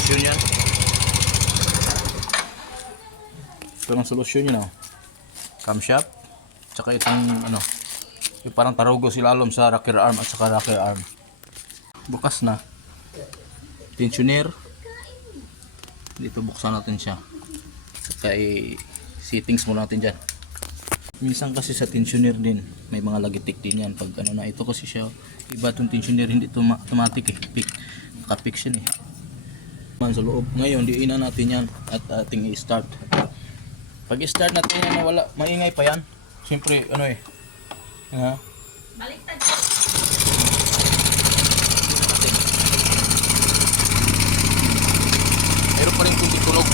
solusyon yan. Ito ang solusyon yun, oh. Camshaft. Tsaka itong ano, yung parang tarugo silalom sa rocker arm at saka rocker arm. Bukas na. Tensioner. Dito buksan natin siya. Saka settings muna natin dyan. Minsan kasi sa tensioner din may mga lagitik din yan pag ano na. Ito kasi siya iba itong tensioner, hindi automatic eh. Naka-fix yan eh. Sa loob. Ngayon diinan natin yan at ating i-start. Pag i-start natin yan, wala maingay pa yan. Siyempre ano eh. Baliktad. Mayroon pa rin kunting tunog.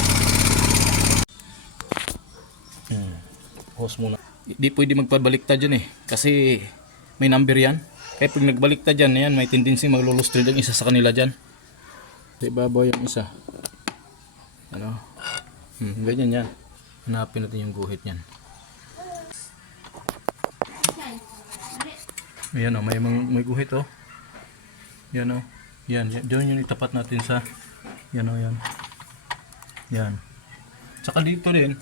Hose muna. Hindi pwede magpabaliktad dyan eh. Kasi may number yan. Kaya pag nagbaliktad dyan, yan, may tendency maglulustrid ang isa sa kanila dyan. Sa ibabaw yung isa. Ano? Ganyan yan. Hanapin natin yung guhit yan. Ayan o, may guhit o. Yan o. Yan, doon yung itapat natin sa yan o, yan. Yan. Tsaka dito rin,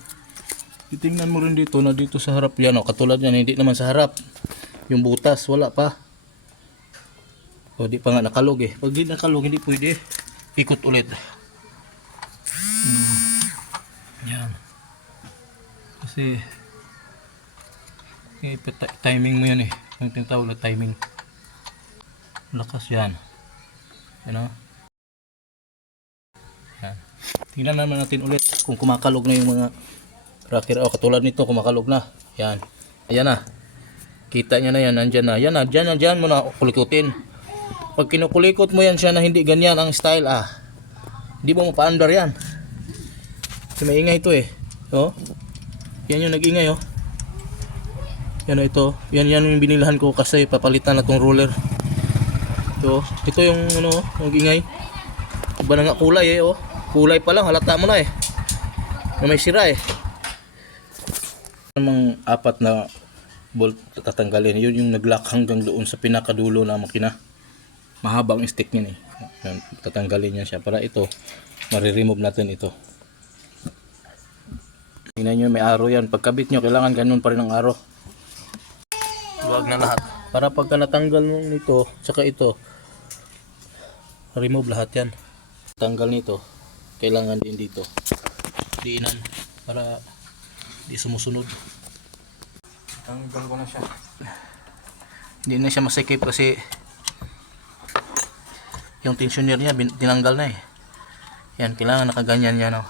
titingnan mo rin dito na dito sa harap yan o, katulad yan, hindi naman sa harap. Yung butas, wala pa. O, di pa nga nakalog eh. Pag di nakalog, hindi pwede. Ikot ulit. Yan. Kasi, timing mo yan eh. Yung tinatawag na timing. Lakas yan. Yan o. Yan. Tingnan naman natin ulit kung kumakalog na yung mga rocker. O, katulad nito, kumakalog na. Yan. Ayan na. Kita nyo na yan. Nandyan na. Yan na. Dyan mo na kulikutin. Pag kinukulikot mo yan siya na hindi ganyan ang style, hindi mo mapaandar yan. Kasi maingay ito eh. O. Yan yung nag-ingay oh. Yan na ito. Yan yung binilahan ko kasi papalitan na tong roller. Ito yung ano, nag-ingay. Iba na nga kulay eh oh. Kulay pa lang, halata mo na eh. Na may sira eh. Namang apat na bolt tatanggalin. Yun yung nag-lock hanggang doon sa pinakadulo na makina. Mahabang stick niyan eh. Yan, tatanggalin niya siya para ito mare-remove natin ito. Tingnan nyo, may arrow yan. Pagkabit nyo, kailangan ganun pa rin ang arrow. Huwag na lahat. Para pagka natanggal mo nito, saka ito, remove lahat yan. Tanggal nito, kailangan din dito. Diinan para di sumusunod. Tanggal ko na siya. Hindi na siya masikip kasi yung tensioner niya tinanggal na eh. Yan, kailangan nakaganyan yan oh.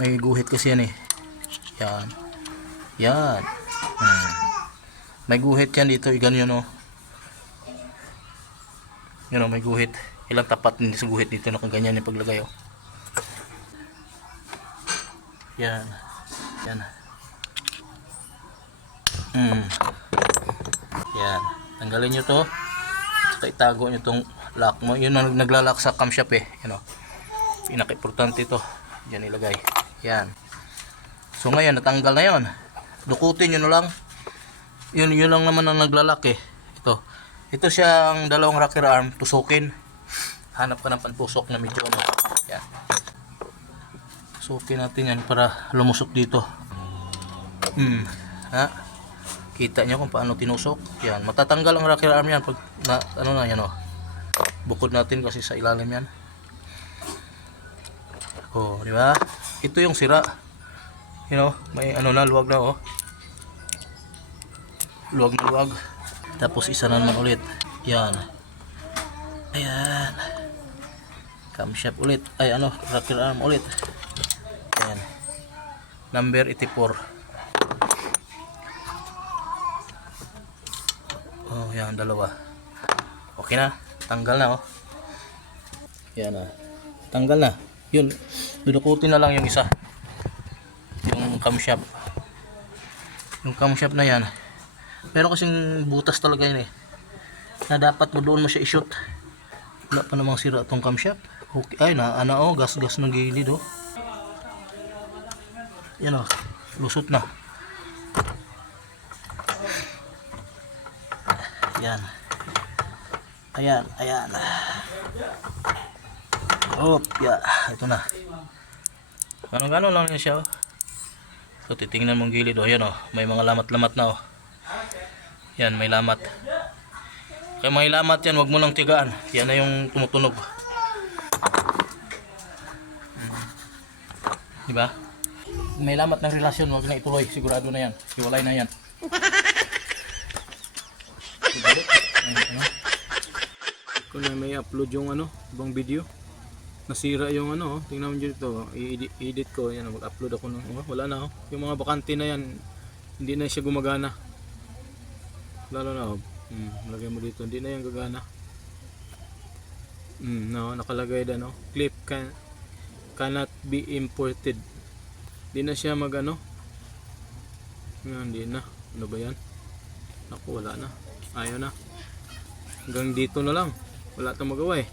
May guhit kasi yan eh. Yan. Yan. May guhit yan dito, ganyan oh. Yan oh, may guhit. Ilang tapat din sa guhit dito, nakaganyan yung paglagay oh. Yan. Yan. Yan. Tanggalin nyo to. Saka itago nyo tong lock mo. Yun ang naglalak sa camshaft eh. Yan o. Pinaka-importante ito. Diyan ilagay. Yan. So ngayon, natanggal na yon. Dukutin nyo na lang. Yun lang naman ang naglalak eh. Ito. Ito siyang dalawang rocker arm. Tusukin. Hanap ka ng pantusok na medyo ano. Yan. Tusukin natin yan para lumusok dito. Ha? Kita nyo kung paano tinusok. Yan, matatanggal ang rocker arm yan pag ano na yan oh. Bukod natin kasi sa ilalim yan. Oh, di ba? Ito yung sira. You know, may ano na, luwag na oh. Luwag na luwag. Tapos isa na naman ulit. Yan. Ayan. Camshaft ulit. Ay ano, rocker arm ulit. Ayan. Number 84. Oh, yan, dalawa. Okay na. Tanggal na, oh. Yan na. Tanggal na. Yun. Dudukutin na lang yung isa. Yung camshaft. Yung camshaft na yan. Pero kasing butas talaga yun eh. Na dapat mo doon mo siya i-shoot. Wala pa namang sira itong camshaft. Okay. Ay, oh. Gas-gas ng gilid, oh. Yan, oh. Lusot na. Ayan. Ayan. Oh, yeah. Ito na. Gano'n-gano'n lang yan siya. Oh. So, titingnan mong gilid. Oh, yan oh. May mga lamat-lamat na oh. Yan, may lamat. Kaya may lamat yan, wag mo lang tigaan. Yan na yung tumutunog. Diba? May lamat ng relasyon, wag na ituloy. Sigurado na yan. Iwalay na yan. Kung na may upload yung ibang video. Nasira yung tingnan mo dito, i-edit ko, yan, mag-upload ako ng, wala na yung mga bakante na yan, hindi na siya gumagana. Lalo na, lagay mo dito, hindi na yan gagana. No, nakalagay na, clip cannot be imported. Hindi na siya yan, hindi na, ano ba yan? Naku, wala na, ayaw na. Hanggang dito na lang, wala tayong magawa eh.